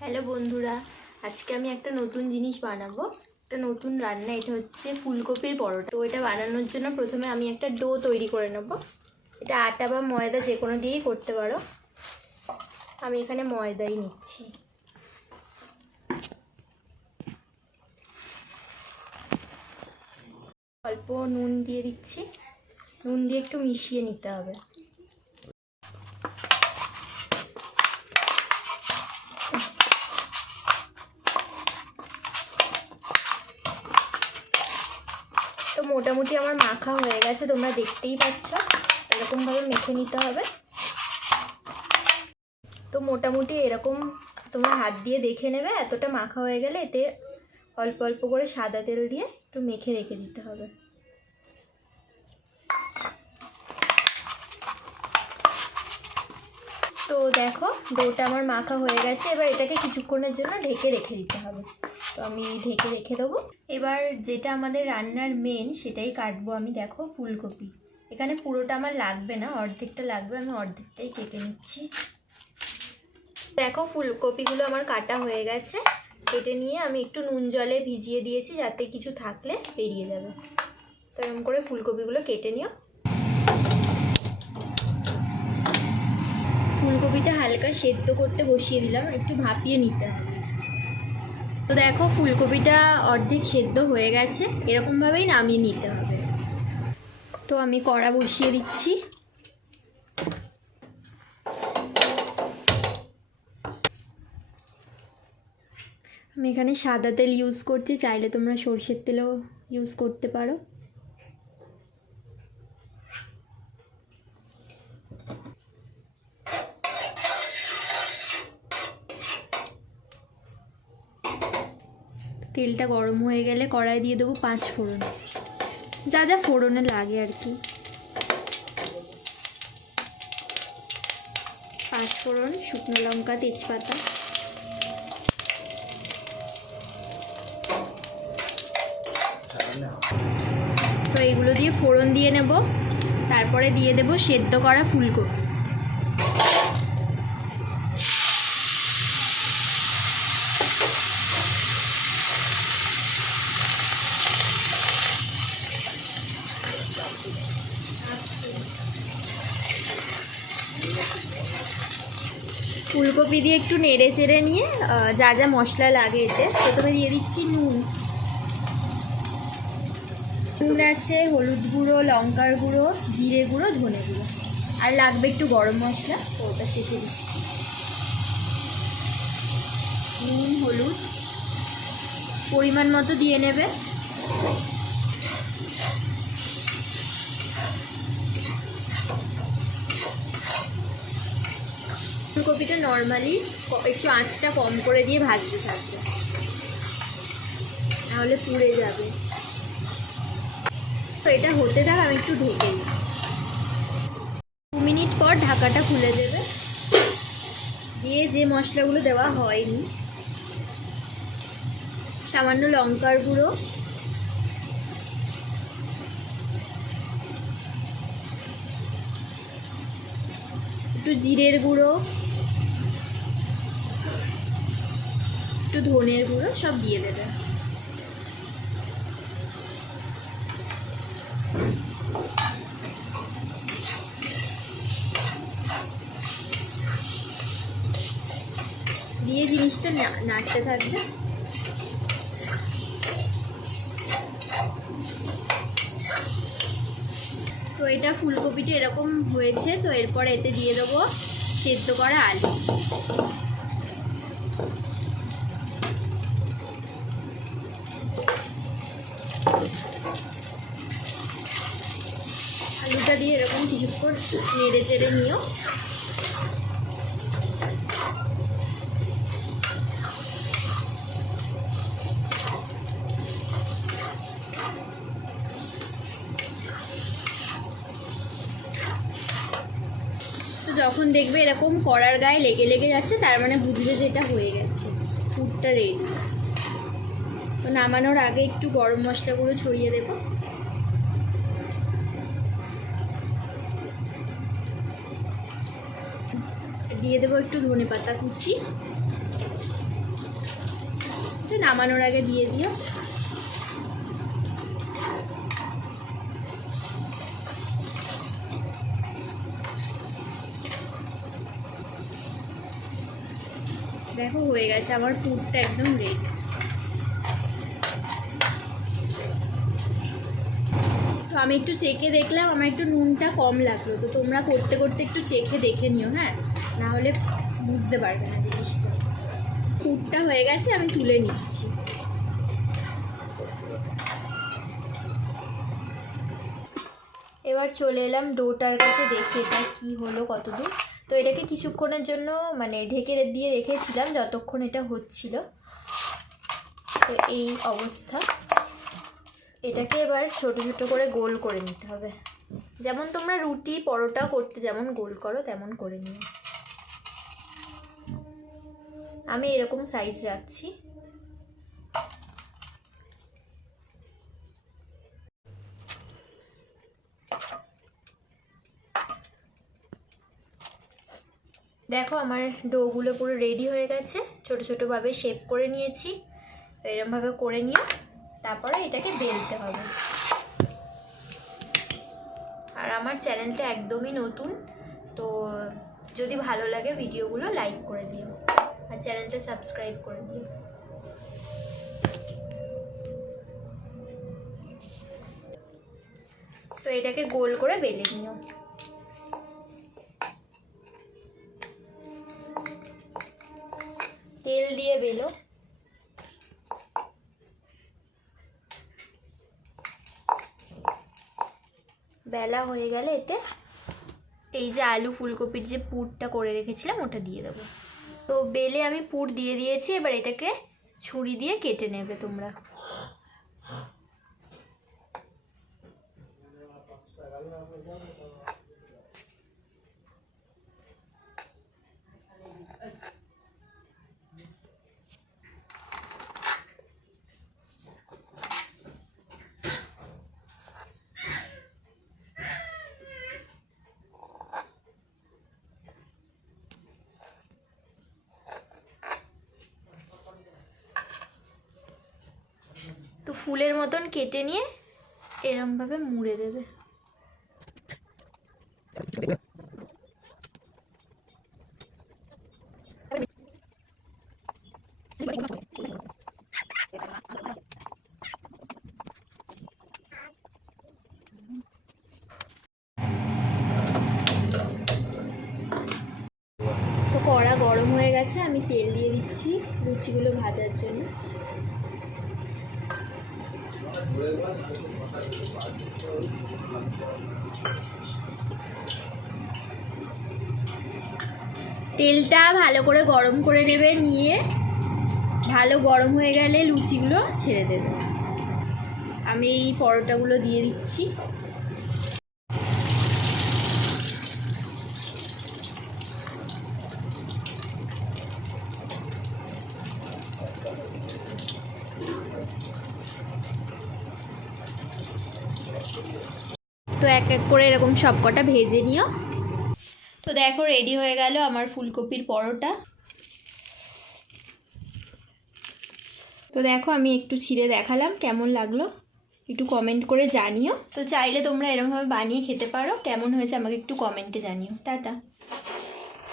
Hello বন্ধুরা, আজকে আমি একটা নতুন জিনিস বানাবো, একটা নতুন রান্না। এটা হচ্ছে ফুলকপির পরোটা। তো এটা বানানোর জন্য প্রথমে আমি একটা ডো তৈরি করে নেব। এটা আটা বা ময়দা যে কোনো দিয়েই করতে পারো। আমি এখানে ময়দাই নিচ্ছি। অল্প নুন দিয়ে দিচ্ছি। নুন দিয়ে একটু মিশিয়ে নিতে হবে। তো মোটামুটি আমার মাখা হয়ে গেছে, তোমরা দেখতেই পাচ্ছ। এরকমভাবে মেখে নিতে হবে। তো মোটামুটি এরকম তোমরা হাত দিয়ে দেখে নেবে। এতটা মাখা হয়ে গেলে এতে অল্প অল্প করে সাদা তেল দিয়ে একটু মেখে রেখে দিতে হবে। তো দেখো, ডোটা আমার মাখা হয়ে গেছে। এবার এটাকে কিছুক্ষণের জন্য ঢেকে রেখে দিতে হবে। তো আমি ঢেকে রেখে দেবো। এবার যেটা আমাদের রান্নার মেন, সেটাই কাটবো আমি। দেখো, ফুলকপি। এখানে পুরোটা আমার লাগবে না, অর্ধেকটা লাগবে। আমি অর্ধেকটাই কেটে নিচ্ছি। দেখো, ফুলকপিগুলো আমার কাটা হয়ে গেছে। কেটে নিয়ে আমি একটু নুন জলে ভিজিয়ে দিয়েছি, যাতে কিছু থাকলে বেরিয়ে যাবে। তো এরকম করে ফুলকপিগুলো কেটে নিও। ফুলকপিটা হালকা সেদ্ধ করতে বসিয়ে দিলাম, একটু ভাপিয়ে নিতে হবে। তো দেখো, ফুলকপিটা অর্ধেক সেদ্ধ হয়ে গেছে। এরকমভাবেই নামিয়ে নিতে হবে। তো আমি কড়া বসিয়ে দিচ্ছি। আমি এখানে সাদা তেল ইউজ করছি, চাইলে তোমরা সরষের তেলও ইউজ করতে পারো। তেলটা গরম হয়ে গেলে কড়াই দিয়ে দেবো 5 ফোড়ন, যা যা ফোড়নে লাগে আর কি। 5 ফোড়ন, শুকনো লঙ্কা, তেজপাতা। তো এগুলো দিয়ে ফোড়ন দিয়ে নেব। তারপরে দিয়ে দেব সেদ্ধ করা ফুলকপি। ফুলকপি দিয়ে একটু নেড়ে চেড়ে নিয়ে যা যা মশলা লাগে এতে প্রথমে দিয়ে দিচ্ছি নুন। নুন আছে, হলুদ গুঁড়ো, লঙ্কার গুঁড়ো, জিরে গুঁড়ো, ধনে গুঁড়ো, আর লাগবে একটু গরম মশলা। ওটা শেষে দিচ্ছি। নুন, হলুদ পরিমাণ মতো দিয়ে নেবে। ফুলকপিটা নর্মালি একটু আঁচটা কম করে দিয়ে ভাজতে থাকবে, নাহলে পুড়ে যাবে। তো এটা হতে থাক, আমি একটু ঢেকে দিই। 2 মিনিট পর ঢাকাটা খুলে দেবে। দিয়ে যে মশলাগুলো দেওয়া হয়নি, সামান্য লঙ্কার গুঁড়ো, একটু জিরের গুঁড়ো, একটু ধনের গুঁড়ো সব দিয়ে দেবে। দিয়ে জিনিসটা নাড়তে থাকবে। তো এটা ফুলকপিটা এরকম হয়েছে। তো এরপর এতে দিয়ে দেবো সেদ্ধ করা আলু। আলুটা দিয়ে এরকম কিছুক্ষণ নেড়ে চেড়ে নিও। তো যখন দেখবে এরকম কড়ার গায়ে লেগে লেগে যাচ্ছে, তার মানে বুঝবে যে এটা হয়ে গেছে, পুরটা রেডি। তো নামানোর আগে একটু গরম মশলাগুলো ছড়িয়ে দেবো। দিয়ে দেবো একটু ধনেপাতা কুচি। নামানোর আগে দিয়ে দিও। দেখো হয়ে গেছে আমার পুরটা একদম রেডি। তো আমি একটু চেখে দেখলাম, আমার একটু নুনটা কম লাগলো, তো তোমরা করতে করতে একটু চেখে দেখে নিও, হ্যাঁ, না হলে বুঝতে পারবে না জিনিসটা। পুরটা হয়ে গেছে, আমি তুলে নিচ্ছি। এবার চলে এলাম ডোটার কাছে, দেখি এটা কী হলো কতদূর। তো এটাকে কিছুক্ষণের জন্য মানে ঢেকে দিয়ে রেখেছিলাম যতক্ষণ এটা হচ্ছিল। তো এই অবস্থা। এটাকে এবার ছোট ছোট করে গোল করে নিতে হবে, যেমন তোমরা রুটি পরোটা করতে যেমন গোল করো তেমন করে নিও। আমি এরকম সাইজ রাখছি। দেখো আমার ডোগুলো পুরো রেডি হয়ে গেছে, ছোট ছোটোভাবে শেপ করে নিয়েছি। তো এরকমভাবে করে নিয়ে তারপরে এটাকে বেলতে হবে। আর আমার চ্যানেলটা একদমই নতুন, তো যদি ভালো লাগে ভিডিওগুলো লাইক করে দিও আর চ্যানেলটা সাবস্ক্রাইব করে দিও। তো এটাকে গোল করে বেলে নিও। তেল দিয়ে বেলো। বেলা হয়ে গেলে এতে এই যে আলু ফুলকপির যে পুরটা করে রেখেছিলাম ওটা দিয়ে দেবো। তো বেলে আমি পুর দিয়ে দিয়েছি, এবার এটাকে ছুরি দিয়ে কেটে নেবে তোমরা। তো ফুলের মতন কেটে নিয়ে এরমভাবে মুড়ে দেবে। তো কড়া গরম হয়ে গেছে, আমি তেল দিয়ে দিচ্ছি লুচিগুলো ভাজার জন্য। তেলটা ভালো করে গরম করে নেবে, নিয়ে ভালো গরম হয়ে গেলে লুচিগুলো ছেড়ে দেবে। আমি এই পরোটাগুলো দিয়ে দিচ্ছি। তো এক এক করে এরকম সব কটা ভেজে নিও। তো দেখো রেডি হয়ে গেল আমার ফুলকপির পরোটা। তো দেখো আমি একটু ছিঁড়ে দেখালাম, কেমন লাগলো একটু কমেন্ট করে জানিও। তো চাইলে তোমরা এরকমভাবে বানিয়ে খেতে পারো, কেমন হয়েছে আমাকে একটু কমেন্টে জানিও। টাটা।